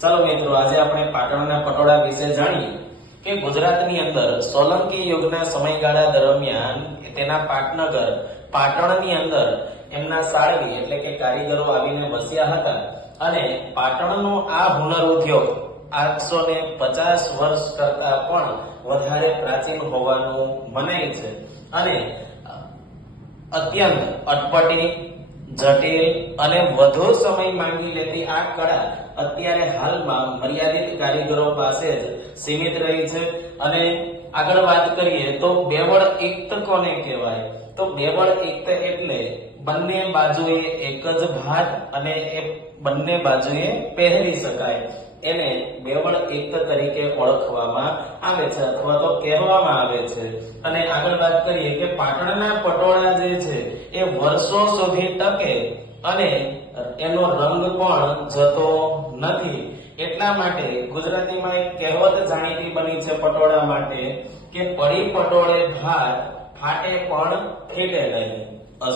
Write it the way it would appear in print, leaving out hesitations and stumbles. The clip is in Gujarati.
ચાલો મિત્રો, આજે આપણે પાટણના પટોળા વિશે જાણીએ કે ગુજરાતની અંદર સોલંકી યુગના સમયગાળા દરમિયાન તેના પાટનગર પાટણની અંદર એમના સાળવી એટલે કે કારીગરો આવીને વસ્યા હતા અને પાટણનો આ હુનર ઉદ્યોગ 850 વર્ષ કરતા પણ વધારે પ્રાચીન હોવાનું મનાય છે અને અત્યંત અટપટી, જટિલ અને વધુ સમય માંગી લેતી આ કળા અત્યારે હાલમાં મર્યાદિત કારીગરો પાસે જ સીમિત રહી છે। અને આગળ વાત કરીએ તો બેવડ ઇક્ત કોને કહેવાય? તો બેવડ ઇક્ત એટલે બંને બાજુએ એક જ ભાત અને એ બંને બાજુએ પહેરી શકાય, એને બેવડ ઇક્ત તરીકે ઓળખવામાં આવે છે અથવા તો કહેવામાં આવે છે। અને આગળ વાત કરીએ કે પાટણના પટોળા જે છે એ વર્ષો સુધી ટકે અને એનો રંગ પણ જતો નથી। એટલા માટે ગુજરાતીમાં એક કહેવત જાણીતી બની છે પટોળા માટે કે પડી પટોળે ભાત, ફાટે પણ ફીટે નહીં।